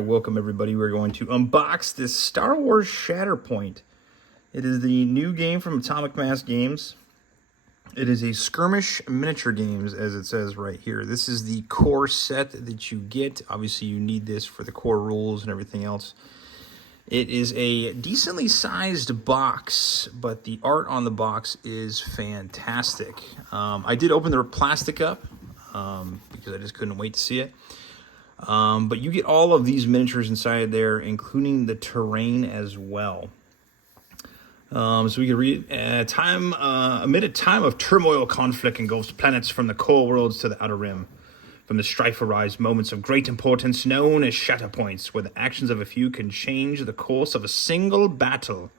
welcome everybody. We're going to unbox this Star Wars Shatterpoint. It is the new game from Atomic Mass Games. It is a skirmish miniature games, as it says right here. This is the core set that you get. Obviously, you need this for the core rules and everything else. It is a decently sized box, but the art on the box is fantastic. I did open the plastic up because I just couldn't wait to see it. But you get all of these miniatures inside there, including the terrain as well. So we can read it. Amid a time of turmoil, conflict engulfs planets from the core worlds to the outer rim. From the strife arise moments of great importance known as shatterpoints, where the actions of a few can change the course of a single battle,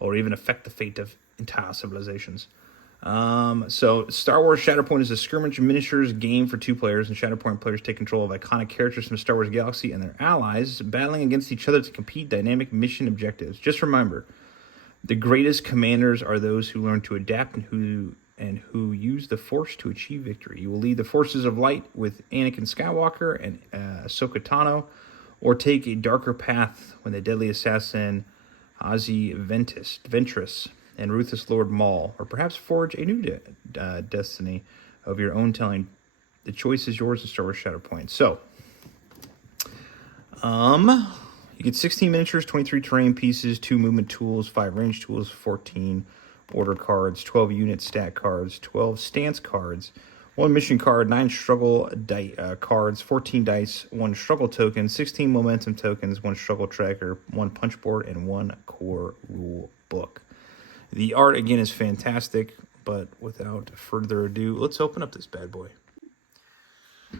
or even affect the fate of entire civilizations. So Star Wars Shatterpoint is a skirmish miniatures game for 2 players, and Shatterpoint players take control of iconic characters from Star Wars Galaxy and their allies, battling against each other to complete dynamic mission objectives. Just remember, the greatest commanders are those who learn to adapt and who use the Force to achieve victory. You will lead the forces of light with Anakin Skywalker and Ahsoka Tano, or take a darker path when the deadly assassin Ozzy Ventress and ruthless Lord Maul, or perhaps forge a new destiny of your own telling. The choice is yours in Star Wars Shatterpoint. So, you get 16 miniatures, 23 terrain pieces, 2 movement tools, 5 range tools, 14 order cards, 12 unit stat cards, 12 stance cards, 1 mission card, 9 struggle cards, 14 dice, 1 struggle token, 16 momentum tokens, 1 struggle tracker, 1 punch board, and 1 core rule book. The art, again, is fantastic, but without further ado, let's open up this bad boy.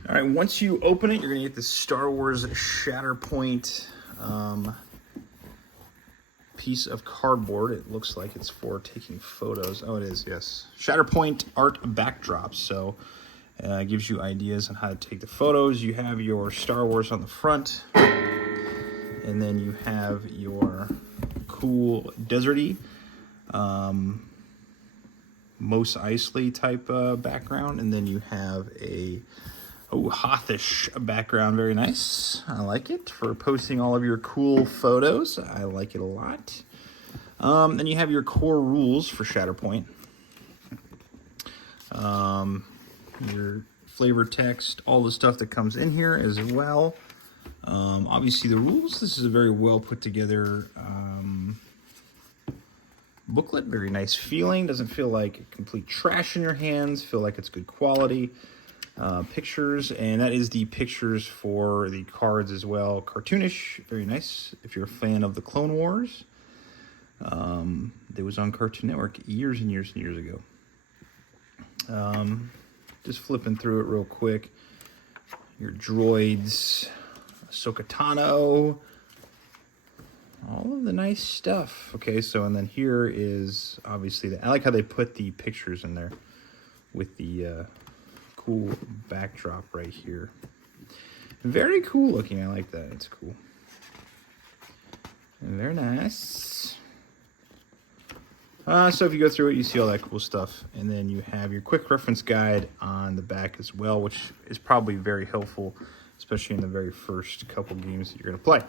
All right, once you open it, you're going to get the Star Wars Shatterpoint piece of cardboard. It looks like it's for taking photos. Oh, it is, yes. Shatterpoint art backdrops. So it gives you ideas on how to take the photos. You have your Star Wars on the front, and then you have your cool deserty Mos Eisley type background, and then you have a Hothish background. Very nice. I like it for posting all of your cool photos. I like it a lot. Then you have your core rules for Shatterpoint. Your flavor text, all the stuff that comes in here as well. Obviously the rules. This is a very well put together booklet. Very nice feeling. Doesn't feel like complete trash in your hands. Feel like it's good quality. Pictures, and that is the pictures for the cards as well. Cartoonish, very nice. If you're a fan of the Clone Wars, it was on Cartoon Network years and years and years ago. Just flipping through it real quick. Your droids, Ahsoka Tano, all of the nice stuff. Okay, so and then here is obviously I like how they put the pictures in there with the cool backdrop right here. Very cool looking. I like that. It's cool. And very nice. So if you go through it, you see all that cool stuff. And then you have your quick reference guide on the back as well, which is probably very helpful, especially in the very first couple games that you're going to play.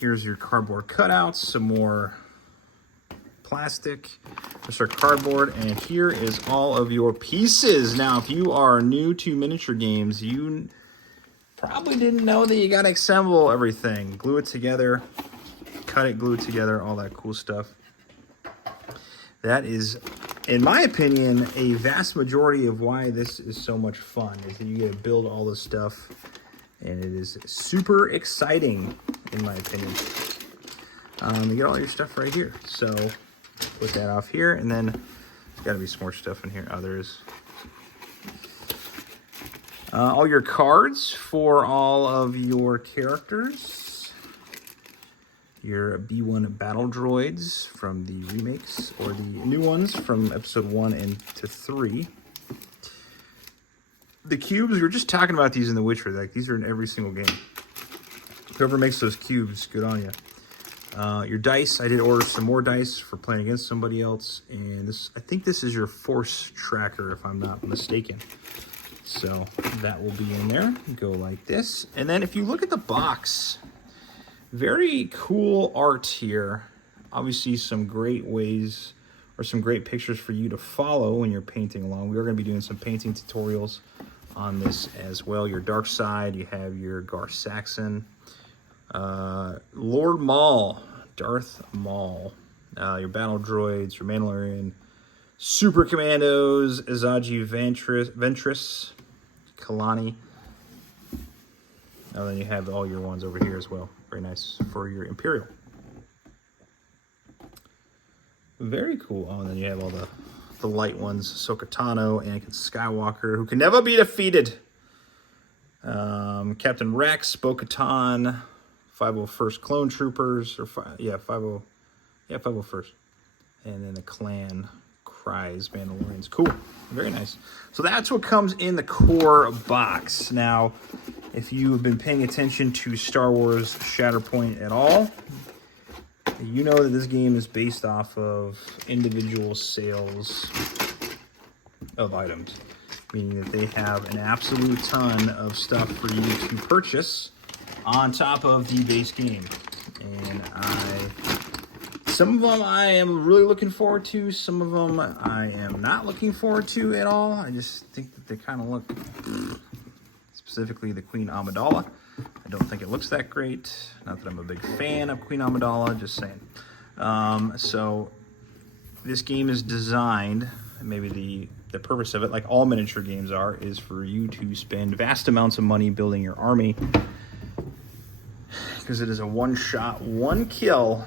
Here's your cardboard cutouts, some more plastic, just our cardboard, and here is all of your pieces. Now, if you are new to miniature games, you probably didn't know that you got to assemble everything. Glue it together, cut it, glue it together, all that cool stuff. That is, in my opinion, a vast majority of why this is so much fun, is that you get to build all this stuff, and it is super exciting, in my opinion. You get all your stuff right here, so put that off here, and then there's got to be some more stuff in here. Oh, there is. All your cards for all of your characters. Your B1 battle droids from the remakes, or the new ones from episode 1 and to 3. The cubes, we were just talking about these in The Witcher. Like, these are in every single game. Whoever makes those cubes, good on you. Your dice, I did order some more dice for playing against somebody else, and this, I think this is your force tracker, if I'm not mistaken. So that will be in there. Go like this. And then if you look at the box, very cool art here. Obviously some great ways or some great pictures for you to follow when you're painting along. We are going to be doing some painting tutorials on this as well. Your dark side, you have your Gar Saxon, Lord Maul, Darth Maul, your battle droids, your Mandalorian, Super Commandos, Azaji Ventress, Kalani. And then you have all your ones over here as well. Very nice for your Imperial. Very cool. Oh, and then you have all the light ones. Ahsoka Tano, Anakin Skywalker, who can never be defeated. Captain Rex, Bo-Katan, 501st Clone Troopers, 501st. And then the Clan Cries Mandalorians. Cool. Very nice. So that's what comes in the core box. Now, if you have been paying attention to Star Wars Shatterpoint at all, you know that this game is based off of individual sales of items, meaning that they have an absolute ton of stuff for you to purchase on top of the base game. And some of them I am really looking forward to, some of them I am not looking forward to at all. I just think that they kind of look, specifically the Queen Amidala. I don't think it looks that great. Not that I'm a big fan of Queen Amidala, just saying. So this game is designed, maybe the purpose of it, like all miniature games are, is for you to spend vast amounts of money building your army, because it is a one-shot, one kill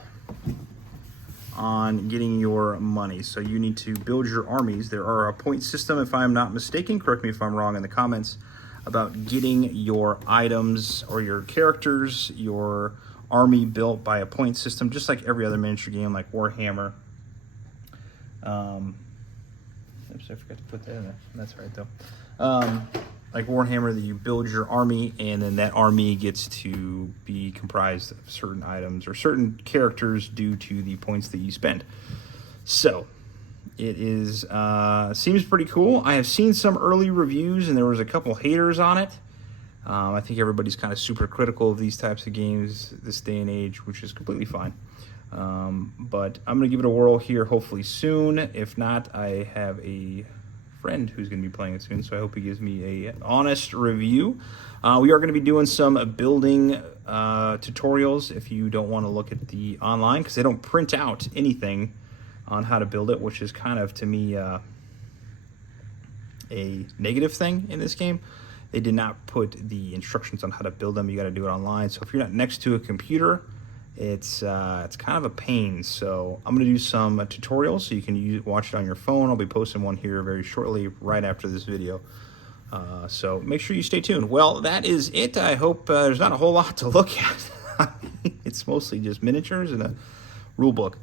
on getting your money. So you need to build your armies. There are a point system, if I'm not mistaken, correct me if I'm wrong in the comments, about getting your items or your characters, your army built by a point system, just like every other miniature game, like Warhammer. Oops, I forgot to put that in there. That's right, though. Like Warhammer, that you build your army, and then that army gets to be comprised of certain items or certain characters due to the points that you spend. So it is seems pretty cool. I have seen some early reviews, and there was a couple haters on it. I think everybody's kind of super critical of these types of games this day and age, which is completely fine. But I'm going to give it a whirl here hopefully soon. If not, I have a friend who's going to be playing it soon, so I hope he gives me an honest review. We are going to be doing some building tutorials if you don't want to look at the online, because they don't print out anything on how to build it, which is kind of, to me, a negative thing in this game. They did not put the instructions on how to build them. You got to do it online. So if you're not next to a computer, it's kind of a pain. So I'm going to do some tutorials so you can watch it on your phone. I'll be posting one here very shortly, right after this video. So make sure you stay tuned. Well, that is it. I hope there's not a whole lot to look at. It's mostly just miniatures and a rule book.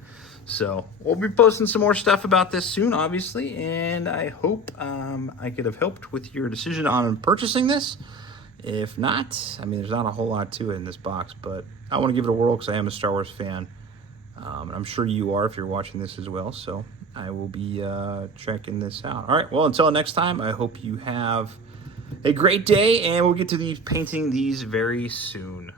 So we'll be posting some more stuff about this soon, obviously, and I hope I could have helped with your decision on purchasing this. If not, I mean, there's not a whole lot to it in this box, but I want to give it a whirl because I am a Star Wars fan, and I'm sure you are if you're watching this as well, so I will be checking this out. All right, well, until next time, I hope you have a great day, and we'll get to painting these very soon.